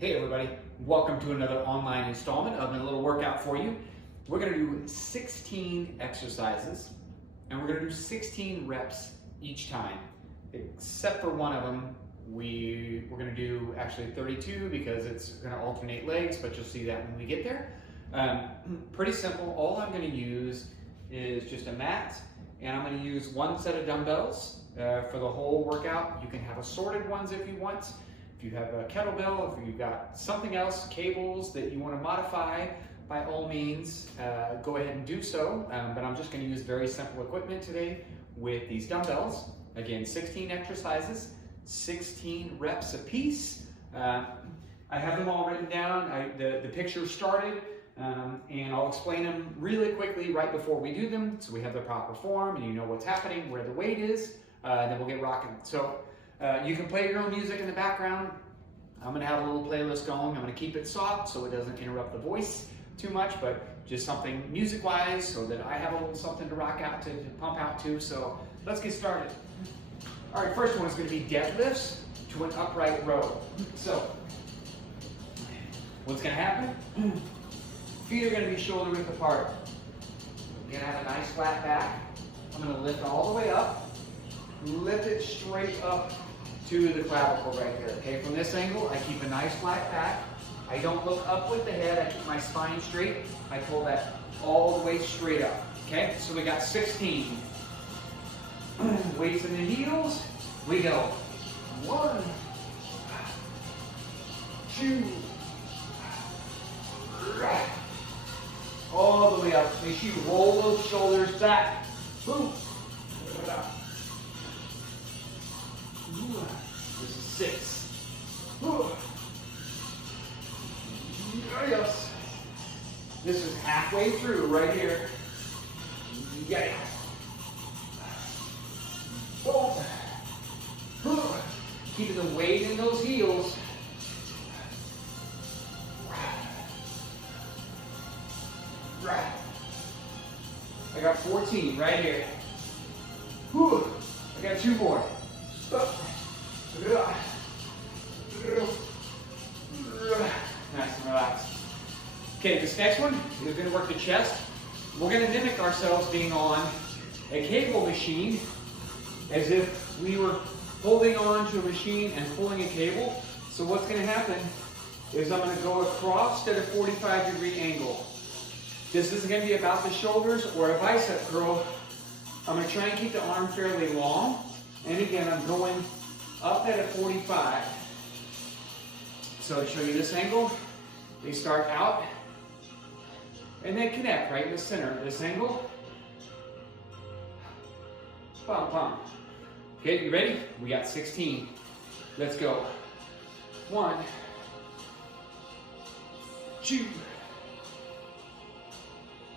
Hey everybody, welcome to another online installment of a little workout for you. We're going to do 16 exercises and we're going to do 16 reps each time, except for one of them. We're going to do actually 32 because it's going to alternate legs, but you'll see that when we get there. Pretty simple. All I'm going to use is just a mat, and I'm going to use one set of dumbbells for the whole workout. You can have assorted ones if you want. If you have a kettlebell, if you've got something else, cables that you want to modify, by all means, go ahead and do so. But I'm just going to use very simple equipment today with these dumbbells. Again, 16 exercises, 16 reps a piece. I have them all written down. The pictures started, and I'll explain them really quickly right before we do them, so we have the proper form and you know what's happening, where the weight is, then we'll get rocking. So you can play your own music in the background. I'm going to have a little playlist going. I'm going to keep it soft so it doesn't interrupt the voice too much, but just something music-wise so that I have a little something to rock out to pump out to. So let's get started. All right, first one is going to be deadlifts to an upright row. So what's going to happen? Feet are going to be shoulder width apart. You're going to have a nice flat back. I'm going to lift all the way up. Lift it straight up to the clavicle right here. Okay, from this angle, I keep a nice flat back. I don't look up with the head. I keep my spine straight. I pull that all the way straight up. Okay, so we got 16. Weights in the heels. We go. 1, 2, all the way up. Make sure you roll those shoulders back. Boom. This is 6. Yes. This is halfway through right here. Yeah. Boom. Keeping the weight in those heels. I got 14 right here. I got 2 more. Nice and relaxed. Okay, this next one is going to work the chest. We're going to mimic ourselves being on a cable machine as if we were holding on to a machine and pulling a cable. So what's going to happen is I'm going to go across at a 45-degree angle. This isn't going to be about the shoulders or a bicep curl. I'm going to try and keep the arm fairly long. And again, I'm going up at a 45. So to show you this angle, they start out and they connect right in the center of this angle. Bum, bum. Okay, you ready? We got 16. Let's go. 1, 2,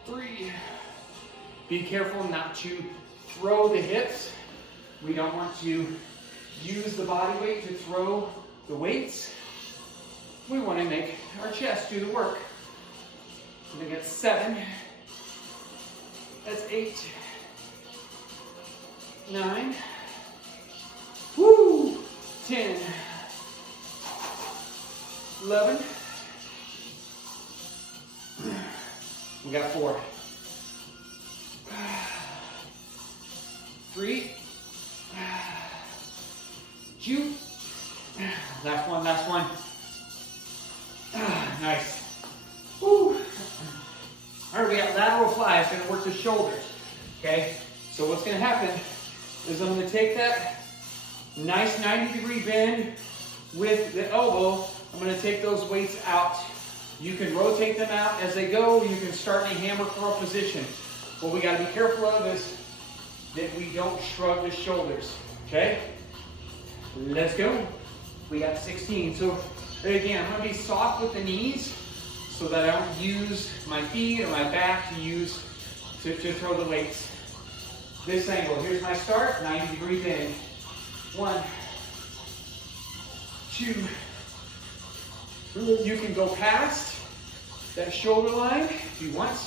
3. Be careful not to throw the hips. We don't want to use the body weight to throw the weights. We want to make our chest do the work. So we got 7. That's 8. 9. Woo! 10. 11. We got 4. 3. 2. Last one, last one. Nice. Woo. All right, we got lateral fly. It's going to work the shoulders. Okay, so what's going to happen is I'm going to take that nice 90-degree bend with the elbow. I'm going to take those weights out. You can rotate them out as they go. You can start in a hammer curl position. What we got to be careful of is that we don't shrug the shoulders. Okay, let's go. We got 16. So again, I'm going to be soft with the knees so that I don't use my feet or my back to throw the weights. This angle, here's my start, 90-degree bend. 1, 2. You can go past that shoulder line if you want.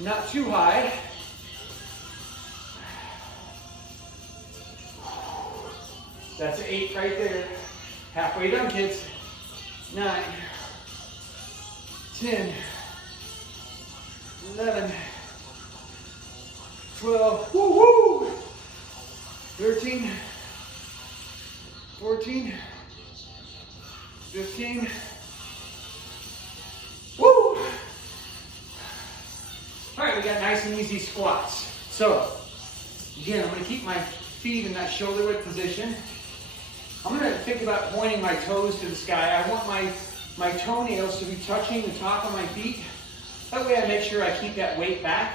Not too high. That's 8 right there. Halfway done, kids. 9, 10, 11, 12, woo woo, 13, 14, 15, woo. All right, we got nice and easy squats. So, again, I'm gonna keep my feet in that shoulder width position. I'm gonna think about pointing my toes to the sky. I want my toenails to be touching the top of my feet. That way I make sure I keep that weight back.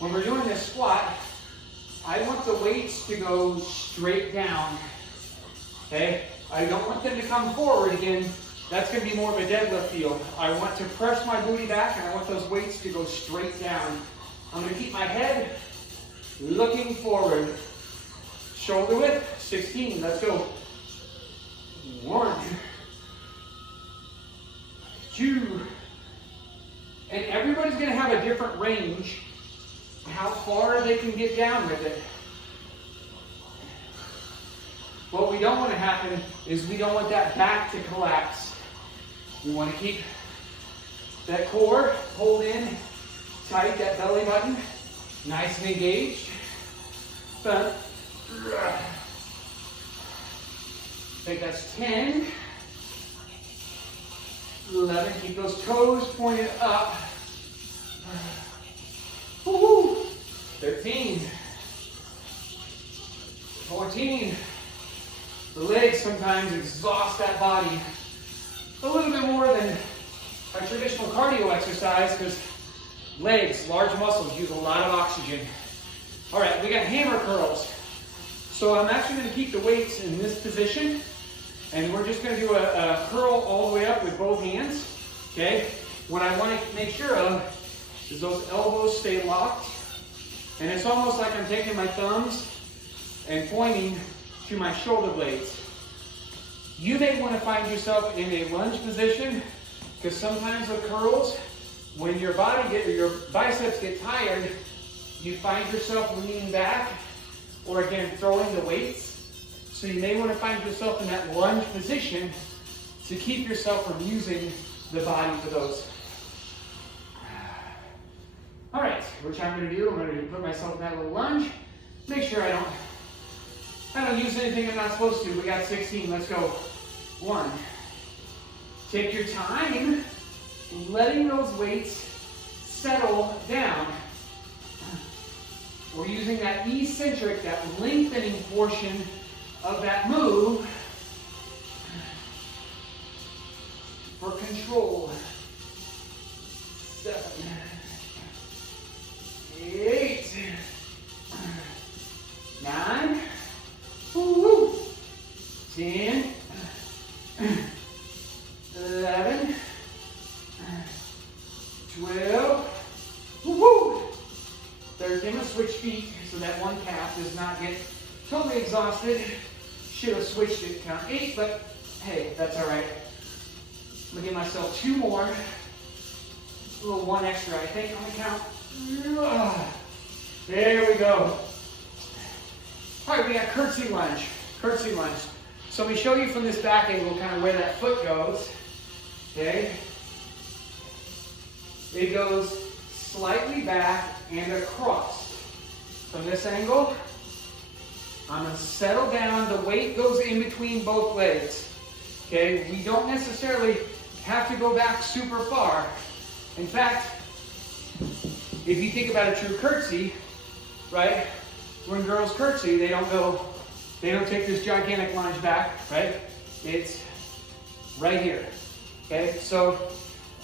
When we're doing this squat, I want the weights to go straight down, okay? I don't want them to come forward again. That's gonna be more of a deadlift feel. I want to press my booty back and I want those weights to go straight down. I'm gonna keep my head looking forward. Shoulder width, 16, let's go. 1, 2, and everybody's gonna have a different range, how far they can get down with it. What we don't want to happen is we don't want that back to collapse. We want to keep that core pulled in tight, that belly button nice and engaged. I think that's 10, 11, keep those toes pointed up. 13, 14, the legs sometimes exhaust that body a little bit more than a traditional cardio exercise because legs, large muscles, use a lot of oxygen. All right, we got hammer curls. So I'm actually going to keep the weights in this position and we're just going to do a curl all the way up with both hands, okay? What I want to make sure of is those elbows stay locked. And it's almost like I'm taking my thumbs and pointing to my shoulder blades. You may want to find yourself in a lunge position because sometimes with curls, when your biceps get tired, you find yourself leaning back or again throwing the weights. So you may want to find yourself in that lunge position to keep yourself from using the body for those. All right, which I'm going to do, I'm going to put myself in that little lunge. Make sure I don't use anything I'm not supposed to. We got 16, let's go. 1. Take your time, letting those weights settle down. We're using that eccentric, that lengthening portion of that move for control. 7, 8, 9, 10, 11, 12, 13. I'm going to switch feet so that one calf does not get totally exhausted. Should have switched it to count 8, but hey, that's all right. I'm going to give myself 2 more. A little 1 extra, I think, on the count. There we go. All right, we got curtsy lunge. Curtsy lunge. So we show you from this back angle kind of where that foot goes. Okay. It goes slightly back and across. From this angle, I'm going to settle down. The weight goes in between both legs. Okay. We don't necessarily have to go back super far. In fact, if you think about a true curtsy, right? When girls curtsy, they don't take this gigantic lunge back, right? It's right here, okay? So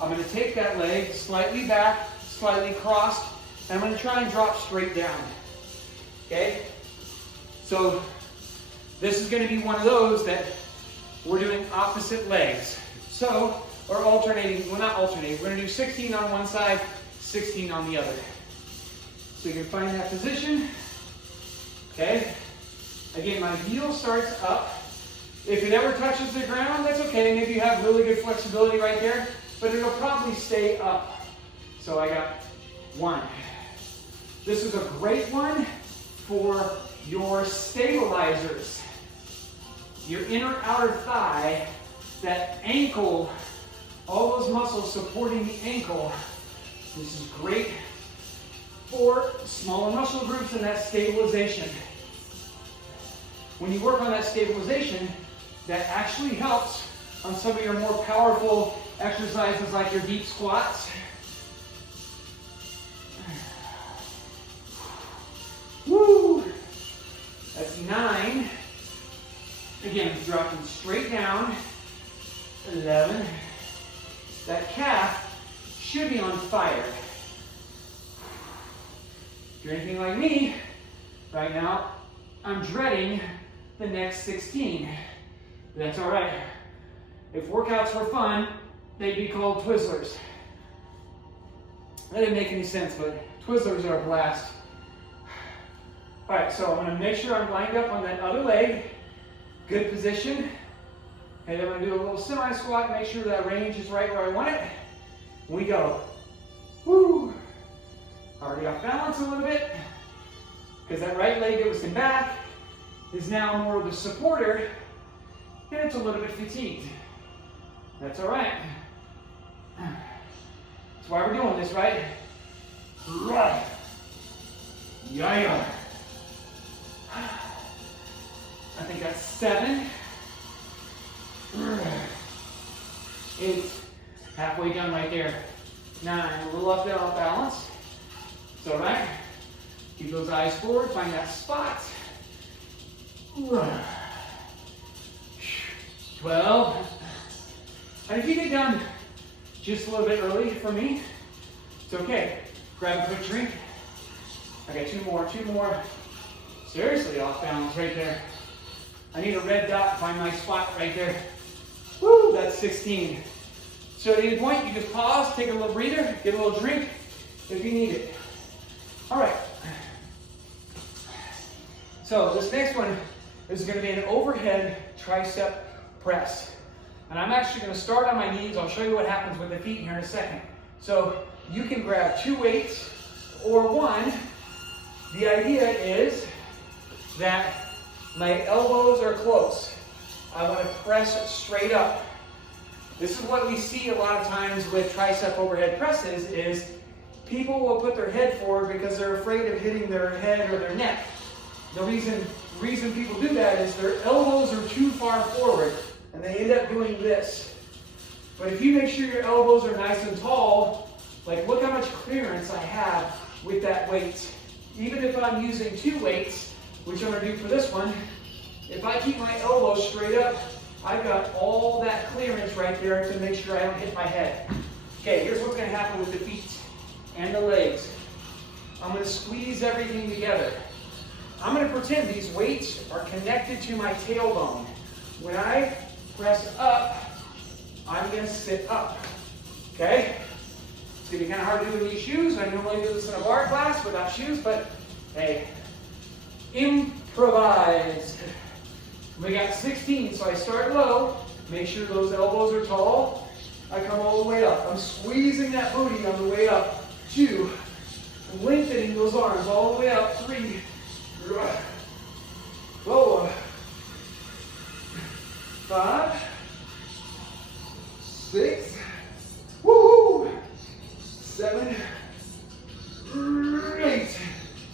I'm gonna take that leg slightly back, slightly crossed, and I'm gonna try and drop straight down, okay? So this is gonna be one of those that we're doing opposite legs. So, or alternating, well not alternating, we're gonna do 16 on one side, 16 on the other. So you can find that position, okay? Again, my heel starts up. If it ever touches the ground, that's okay. Maybe you have really good flexibility right there, but it'll probably stay up. So I got 1. This is a great one for your stabilizers. Your inner outer thigh that ankle, all those muscles supporting the ankle. This is great for smaller muscle groups and that stabilization. When you work on that stabilization, that actually helps on some of your more powerful exercises like your deep squats. Woo! That's 9. Again, dropping straight down. 11. That calf should be on fire. If you're anything like me, right now, I'm dreading the next 16. But that's all right. If workouts were fun, they'd be called Twizzlers. That didn't make any sense, but Twizzlers are a blast. All right, so I'm gonna make sure I'm lined up on that other leg. Good position. And then I'm gonna do a little semi-squat, make sure that range is right where I want it. We go. Woo! Already off balance a little bit, because that right leg that was in back is now more of the supporter, and it's a little bit fatigued. That's all right. That's why we're doing this, right? Right. Yeah. I think that's 7. 8. Halfway done right there. 9. A little up there off balance. It's all right. Keep those eyes forward. Find that spot. 12. And if you get done just a little bit early for me, it's okay. Grab a quick drink. I got 2 more. 2 more. Seriously off balance right there. I need a red dot to find my spot right there. Woo, that's 16. So at any point, you just pause, take a little breather, get a little drink if you need it. All right. So this next one is going to be an overhead tricep press. And I'm actually going to start on my knees. I'll show you what happens with the feet here in a second. So you can grab 2 weights or 1. The idea is that my elbows are close. I want to press straight up. This is what we see a lot of times with tricep overhead presses is people will put their head forward because they're afraid of hitting their head or their neck. The reason people do that is their elbows are too far forward and they end up doing this. But if you make sure your elbows are nice and tall, like look how much clearance I have with that weight. Even if I'm using 2 weights, which I'm going to do for this one, if I keep my elbows straight up, I've got all that clearance right there to make sure I don't hit my head. Okay, here's what's going to happen with the feet and the legs. I'm going to squeeze everything together. I'm going to pretend these weights are connected to my tailbone. When I press up, I'm going to sit up. Okay? It's going to be kind of hard to do in these shoes. I normally do this in a bar class without shoes, but hey, improvise. We got 16, so I start low, make sure those elbows are tall. I come all the way up. I'm squeezing that booty on the way up. 2, lengthening those arms all the way up. 3, 4, 5, 6, woo, 7, 8.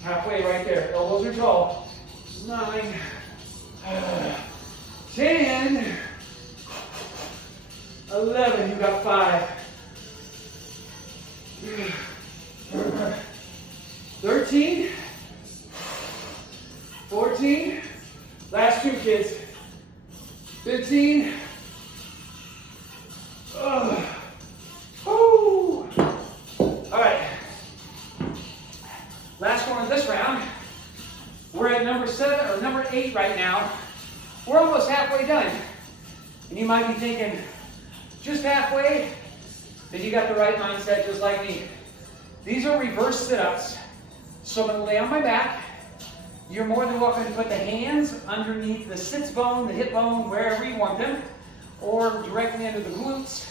Halfway right there. Elbows are tall. 9, 10, 11. You got 5. 13, 14. Last 2, kids. 15. All right. Last one of this round. We're at number 7 or number 8 right now. We're almost halfway done. And you might be thinking, just halfway? Then you got the right mindset just like me. These are reverse sit-ups. So I'm going to lay on my back. You're more than welcome to put the hands underneath the sits bone, the hip bone, wherever you want them, or directly under the glutes.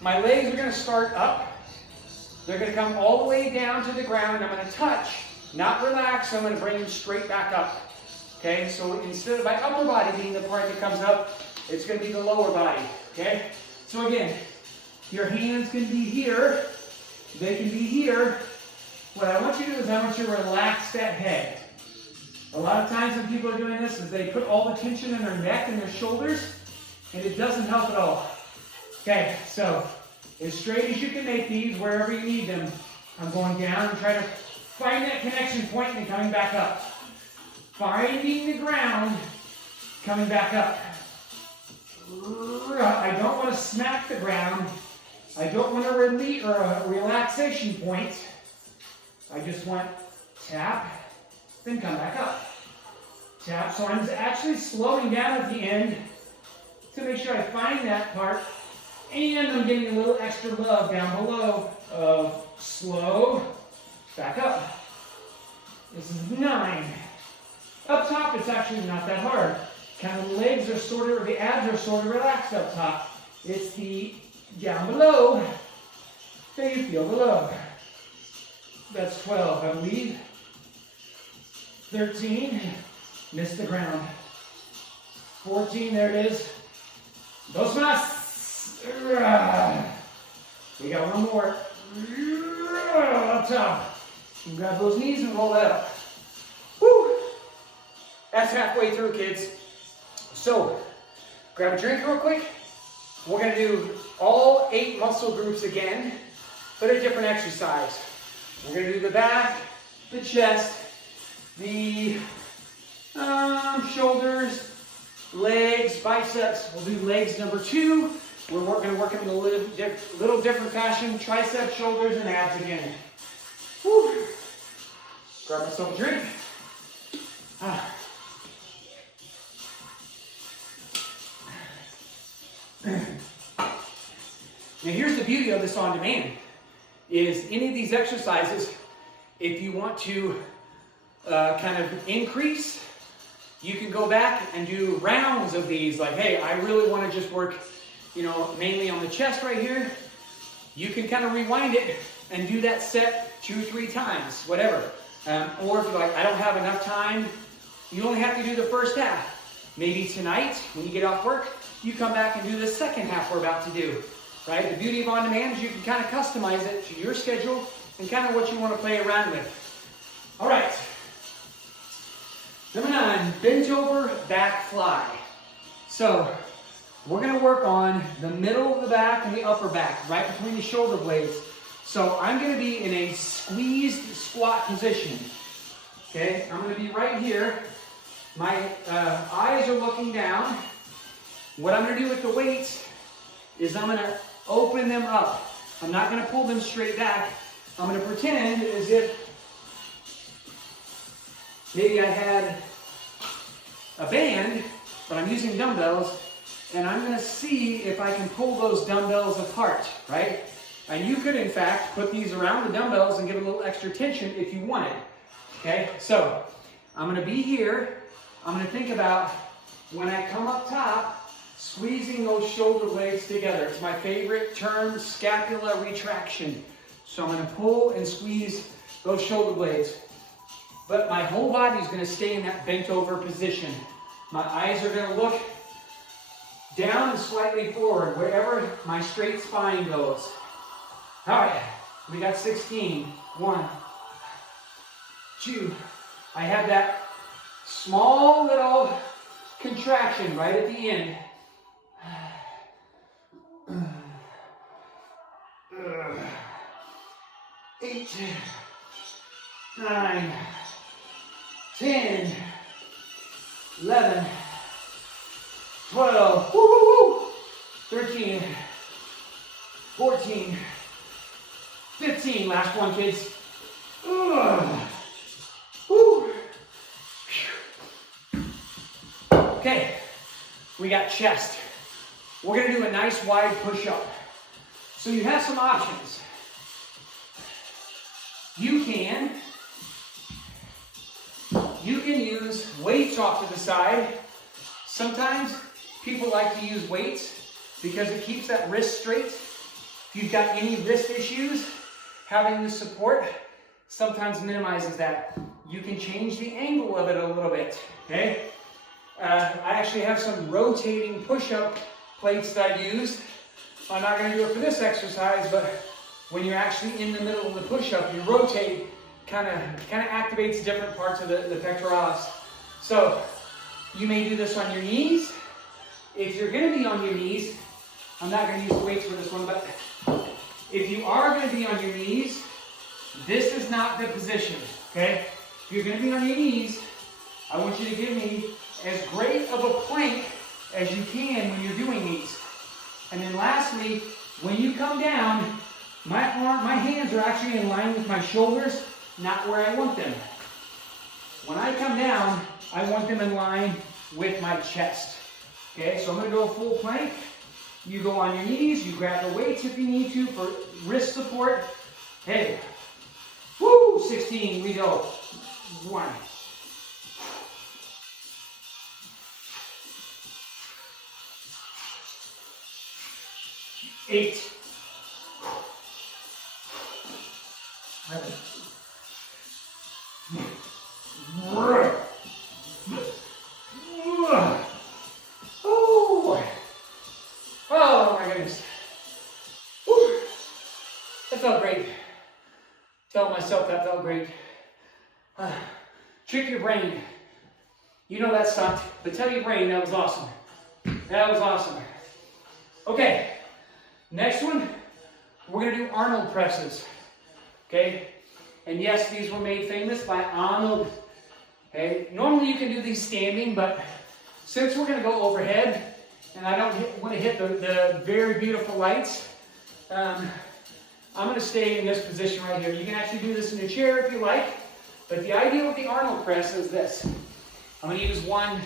My legs are going to start up. They're going to come all the way down to the ground. I'm going to touch, not relax. I'm going to bring them straight back up. Okay, so instead of my upper body being the part that comes up, it's going to be the lower body. okay? So again, your hands can be here, they can be here. What I want you to do is I want you to relax that head. A lot of times when people are doing this is they put all the tension in their neck and their shoulders, and it doesn't help at all. Okay, so as straight as you can make these, wherever you need them, I'm going down and trying to find that connection point and coming back up. Finding the ground, coming back up. I don't want to smack the ground. I don't want a relief or a relaxation point. I just want tap, then come back up. Tap, so I'm actually slowing down at the end to make sure I find that part, and I'm getting a little extra love down below of slow, back up. This is 9. Up top, it's actually not that hard. Kind of the legs are sort of, or the abs are sort of relaxed up top. It's the down below that you feel the love. That's 12, I believe. 13, missed the ground. 14, there it is. Dos más. We got one more. Up top. You can grab those knees and roll that up. Woo! That's halfway through, kids. So, grab a drink real quick. We're going to do all 8 muscle groups again, but a different exercise. We're going to do the back, the chest, the shoulders, legs, biceps. We'll do legs number 2. We're going to work in a little different fashion. Triceps, shoulders, and abs again. Whew. Grab myself a drink. Now here's the beauty of this on demand, is any of these exercises, if you want to kind of increase, you can go back and do rounds of these. Like, hey, I really want to just work, mainly on the chest right here. You can kind of rewind it and do that set 2 or 3 times, whatever. Or if you're like, I don't have enough time, you only have to do the first half. Maybe tonight, when you get off work, you come back and do the second half we're about to do. Right? The beauty of on demand is you can kind of customize it to your schedule and kind of what you want to play around with. All right. Number 9, bent over back fly. So we're going to work on the middle of the back and the upper back, right between the shoulder blades. So I'm going to be in a squeezed squat position. Okay, I'm going to be right here. My eyes are looking down. What I'm going to do with the weights is I'm going to open them up. I'm not going to pull them straight back. I'm going to pretend as if maybe I had a band, but I'm using dumbbells, and I'm going to see if I can pull those dumbbells apart, right? And you could, in fact, put these around the dumbbells and give a little extra tension if you wanted. Okay, so I'm going to be here. I'm going to think about when I come up top, squeezing those shoulder blades together. It's my favorite term, scapula retraction. So I'm going to pull and squeeze those shoulder blades. But my whole body is going to stay in that bent over position. My eyes are going to look down and slightly forward, wherever my straight spine goes. All right, we got 16. 1, 2. I have that small little contraction right at the end. 8, 9, 10, 11, 12, 13, 14, 15. Last one, kids. Okay, we got chest. We're going to do a nice wide push-up. So you have some options. You can use weights off to the side. Sometimes people like to use weights because it keeps that wrist straight. If you've got any wrist issues, having the support sometimes minimizes that. You can change the angle of it a little bit, okay? I actually have some rotating push-up plates that I use. I'm not going to do it for this exercise, but when you're actually in the middle of the push-up, you rotate, kind of activates different parts of the pectoralis. So you may do this on your knees. If you're going to be on your knees, I'm not going to use the weights for this one, but if you are going to be on your knees, this is not the position, okay? If you're going to be on your knees, I want you to give me as great of a plank as you can when you're doing these. And then lastly, when you come down, my hands are actually in line with my shoulders, not where I want them. When I come down, I want them in line with my chest. Okay, so I'm going to go full plank. You go on your knees, you grab the weights if you need to for wrist support. Hey, woo, 16, we go. 1. 8. 11. Oh my goodness. Whew. That felt great. Tell myself that felt great. Trick your brain. You know that sucked, but tell your brain that was awesome. That was awesome. Okay, next one, we're going to do Arnold presses. Okay, and yes, these were made famous by Arnold. Okay, normally you can do these standing, but since we're going to go overhead, and I don't want to hit the very beautiful lights, I'm going to stay in this position right here. You can actually do this in a chair if you like, but the idea with the Arnold press is this. I'm going to use one,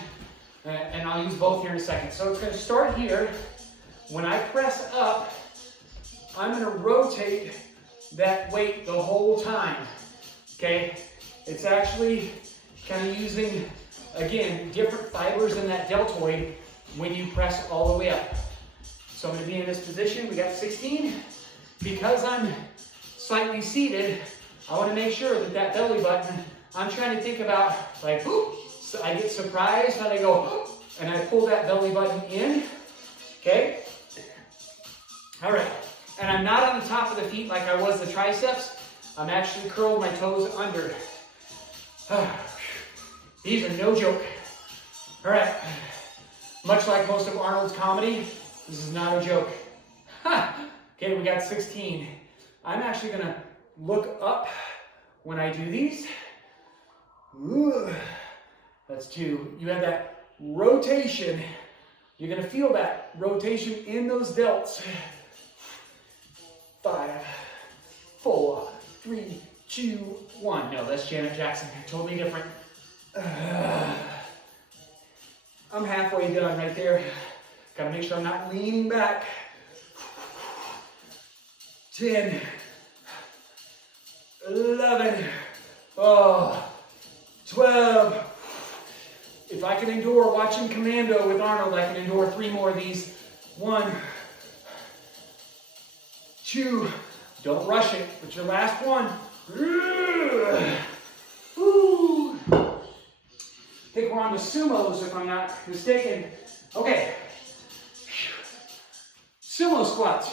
and I'll use both here in a second. So it's going to start here. When I press up, I'm going to rotate that weight the whole time. Okay? It's actually kind of using, again, different fibers in that deltoid when you press all the way up. So I'm going to be in this position. We got 16. Because I'm slightly seated, I want to make sure that belly button, I'm trying to think about, like, whoop, so I get surprised when I go, whoop, and I pull that belly button in. Okay? All right. And I'm not on the top of the feet like I was the triceps. I'm actually curled my toes under. These are no joke. All right. Much like most of Arnold's comedy, this is not a joke. Okay, we got 16. I'm actually going to look up when I do these. Ooh, that's 2. You have that rotation. You're going to feel that rotation in those delts. 5, 4, 3, 2, 1. No, that's Janet Jackson. Totally different. I'm halfway done right there. Gotta make sure I'm not leaning back. 10, 11, 12. If I can endure watching Commando with Arnold, I can endure 3 more of these. 1, 2, don't rush it, but your last one. Woo. I think we're on the Sumos if I'm not mistaken. Okay. Sumo squats.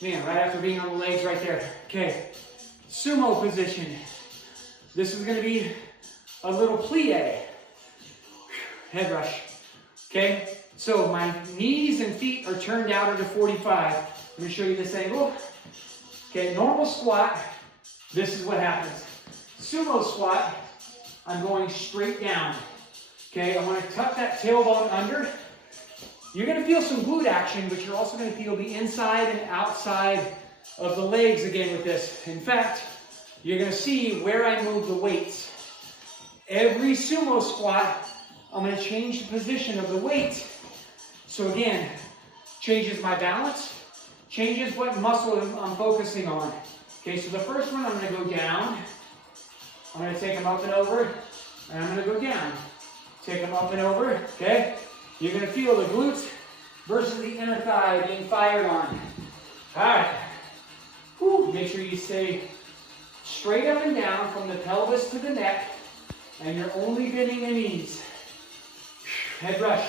Man, right after being on the legs right there. Okay. Sumo position. This is going to be a little plie. Head rush. Okay. So my knees and feet are turned out at a 45. I'm going to show you this angle. Okay. Normal squat. This is what happens. Sumo squat. I'm going straight down. Okay. I want to tuck that tailbone under. You're going to feel some glute action, but you're also going to feel the inside and outside of the legs again with this. In fact, you're going to see where I move the weights. Every sumo squat, I'm going to change the position of the weight. So again, changes my balance, changes what muscle I'm focusing on. Okay, so the first one, I'm going to go down. I'm going to take them up and over, and I'm going to go down. Take them up and over, okay? You're going to feel the glutes versus the inner thigh being fired on. All right. Whew. Make sure you stay straight up and down from the pelvis to the neck, and you're only bending the knees. Head rush.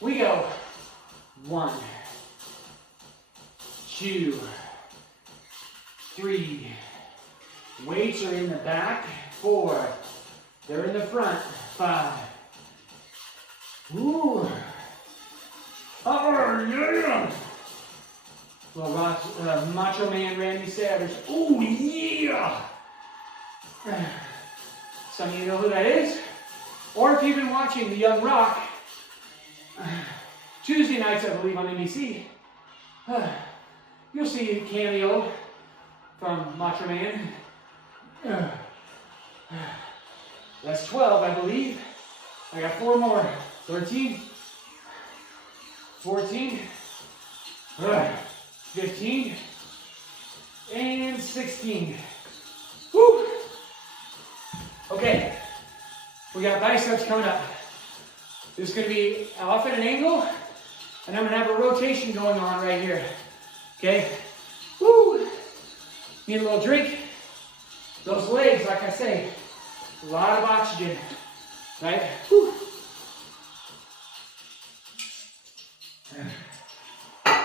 We go. 1, 2, 3. Weights are in the back. 4. They're in the front. 5. Ooh. Oh, yeah. Little Macho Man Randy Savage. Ooh, yeah. Some of you know who that is. Or if you've been watching The Young Rock, Tuesday nights, I believe, on NBC, you'll see a cameo from Macho Man. That's 12, I believe. I got 4 more. 13, 14, 15, and 16. Woo! Okay, we got biceps coming up. This is going to be off at an angle, and I'm going to have a rotation going on right here. Okay? Woo! Need a little drink. Those legs, like I say, a lot of oxygen. Right? Woo!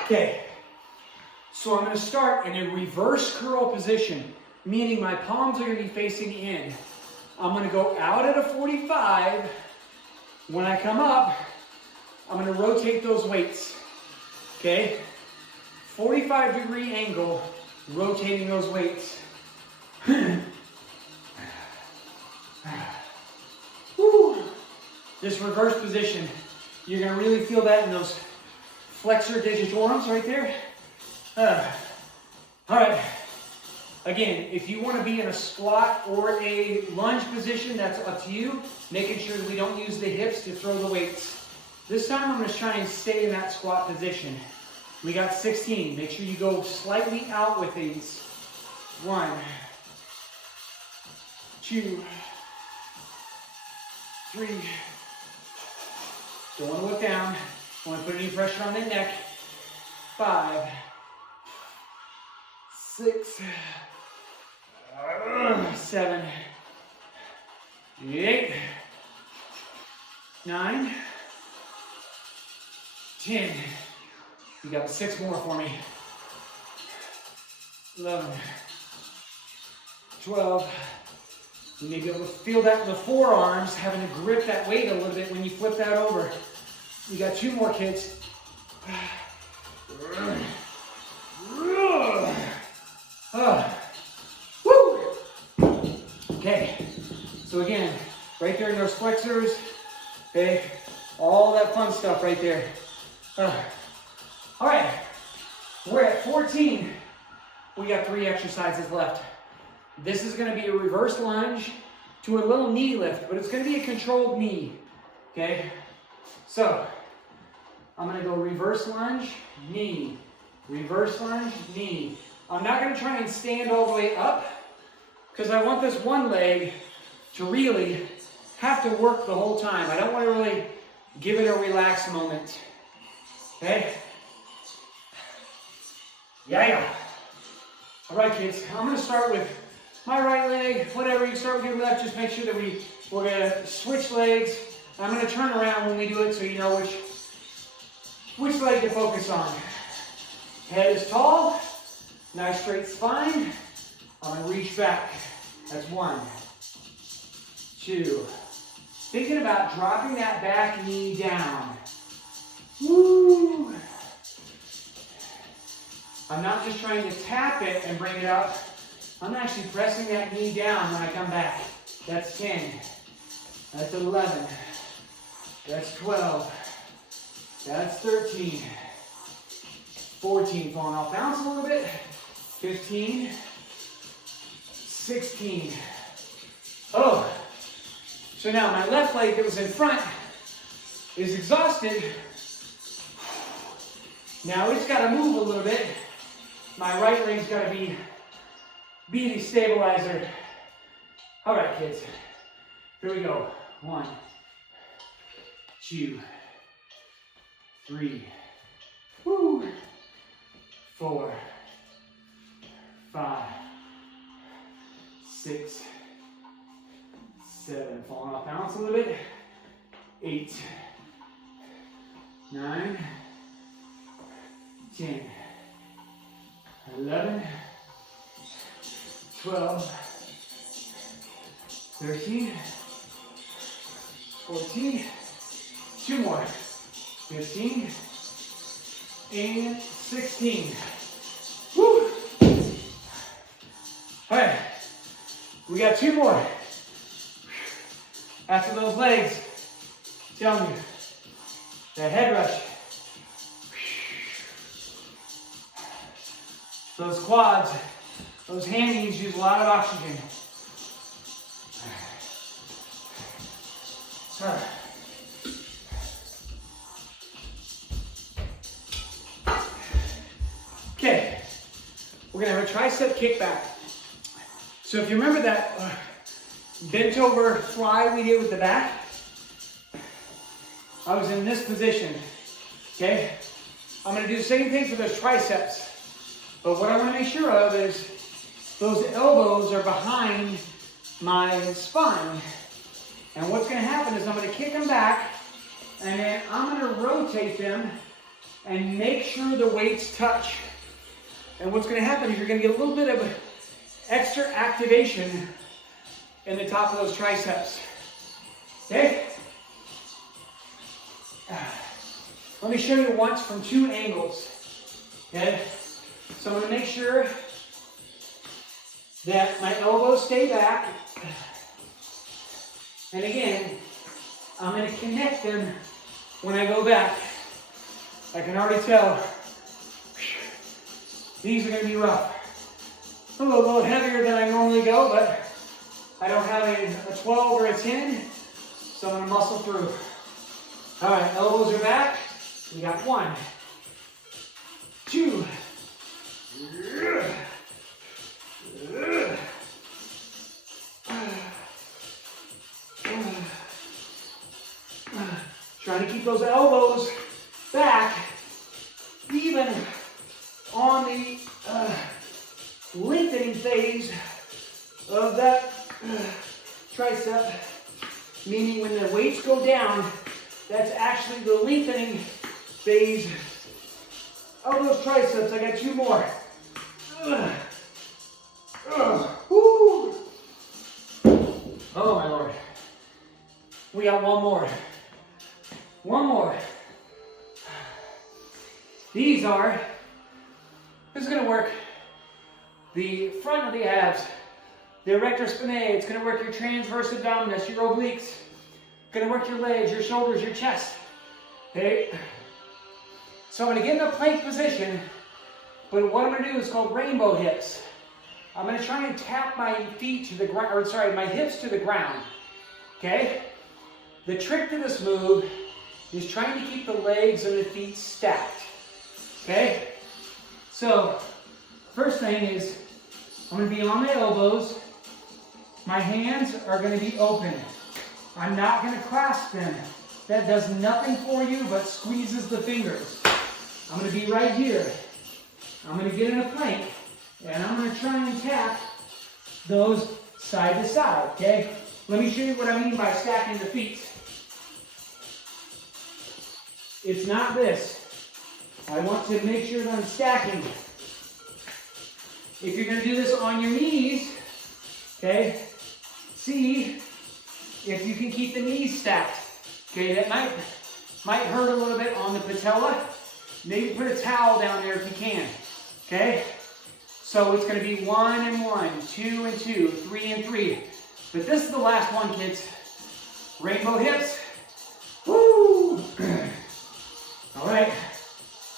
Okay. So I'm going to start in a reverse curl position, meaning my palms are going to be facing in. I'm going to go out at a 45. When I come up, I'm going to rotate those weights. Okay? 45-degree angle, rotating those weights. Woo. This reverse position, you're going to really feel that in those flexor digitorums right there. All right. Again, if you want to be in a squat or a lunge position, that's up to you. Making sure that we don't use the hips to throw the weights. This time I'm going to try and stay in that squat position. We got 16. Make sure you go slightly out with these. 1, 2, 3. Don't want to look down. Don't want to put any pressure on the neck. 5, 6, 7, 8, 9, 10. You got 6 more for me. 11, 12. You may be able to feel that in the forearms, having to grip that weight a little bit when you flip that over. You got 2 more, kids. Woo! Okay, so again, right there in those flexors, okay, all that fun stuff right there. All right, we're at 14. We got 3 exercises left. This is going to be a reverse lunge to a little knee lift, but it's going to be a controlled knee, okay? So, I'm going to go reverse lunge, knee, reverse lunge, knee. I'm not going to try and stand all the way up because I want this one leg to really have to work the whole time. I don't want to really give it a relaxed moment. Okay? Yeah. All right, kids. I'm going to start with my right leg. Whatever, you start with your left. Just make sure that we're going to switch legs. I'm going to turn around when we do it so you know which leg to focus on. Head is tall. Nice straight spine. I'm going to reach back. That's 1, 2. Thinking about dropping that back knee down. Woo! I'm not just trying to tap it and bring it up. I'm actually pressing that knee down when I come back. That's 10. That's 11. That's 12. That's 13. 14, falling off balance a little bit. 15. 16. Oh. So now my left leg that was in front is exhausted. Now it's got to move a little bit. My right leg's got to be the stabilizer. All right, kids. Here we go. 1, 2, 3. Woo. 4, 5, 6, 7. Falling off balance a little bit. 8, 9, 10, 11, 12, 13, 14, 2 more, 15, and 16. Woo! All right, we got 2 more. After those legs, I'm telling you, that head rush, those quads, those hammies use a lot of oxygen. Okay, we're gonna have a tricep kickback. So if you remember that bent over fly we did with the back, I was in this position, okay? I'm gonna do the same thing for those triceps, but what I wanna make sure of is those elbows are behind my spine. And what's gonna happen is I'm gonna kick them back, and then I'm gonna rotate them and make sure the weights touch. And what's gonna happen is you're gonna get a little bit of extra activation in the top of those triceps, okay? Let me show you once from 2 angles, okay? So I'm gonna make sure that my elbows stay back. And again, I'm gonna connect them when I go back. I can already tell these are gonna be rough. A little heavier than I normally go, but I don't have a 12 or a 10, so I'm gonna muscle through. All right, elbows are back. We got 1, 2, trying to keep those elbows back, even on the lengthening phase of that tricep, meaning when the weights go down, that's actually the lengthening phase of those triceps. I got 2 more. Woo. Oh my Lord. We got 1 more. 1 more. This is gonna work the front of the abs, the erector spinae. It's gonna work your transverse abdominis, your obliques. Gonna work your legs, your shoulders, your chest. Okay? So I'm gonna get in a plank position, but what I'm gonna do is called rainbow hips. I'm gonna try and tap my feet to the ground, or sorry, my hips to the ground. Okay? The trick to this move is trying to keep the legs and the feet stacked. Okay? So, first thing is, I'm gonna be on my elbows. My hands are gonna be open. I'm not gonna clasp them. That does nothing for you but squeezes the fingers. I'm gonna be right here. I'm gonna get in a plank, and I'm gonna try and tap those side to side, okay? Let me show you what I mean by stacking the feet. It's not this. I want to make sure that I'm stacking. If you're gonna do this on your knees, okay, see if you can keep the knees stacked. Okay, that might hurt a little bit on the patella. Maybe put a towel down there if you can. Okay? So it's gonna be 1 and 1, 2 and 2, 3 and 3. But this is the last one, kids. Rainbow hips. Woo! All right.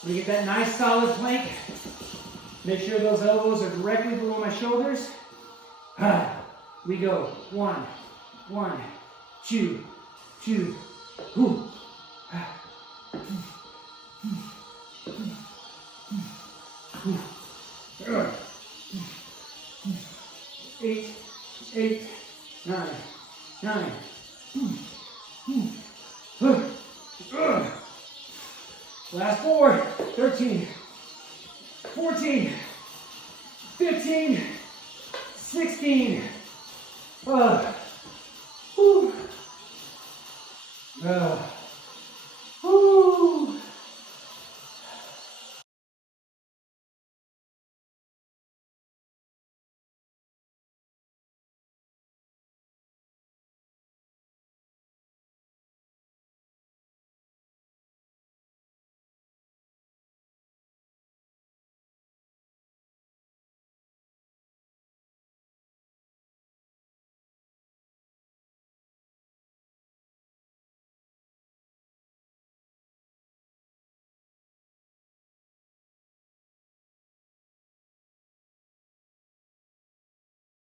We get that nice solid plank. Make sure those elbows are directly below my shoulders. We go 1, 1, 2, 2. 8, 8, 9, 9. Last 4, 13, 14, 15, 16. Whew.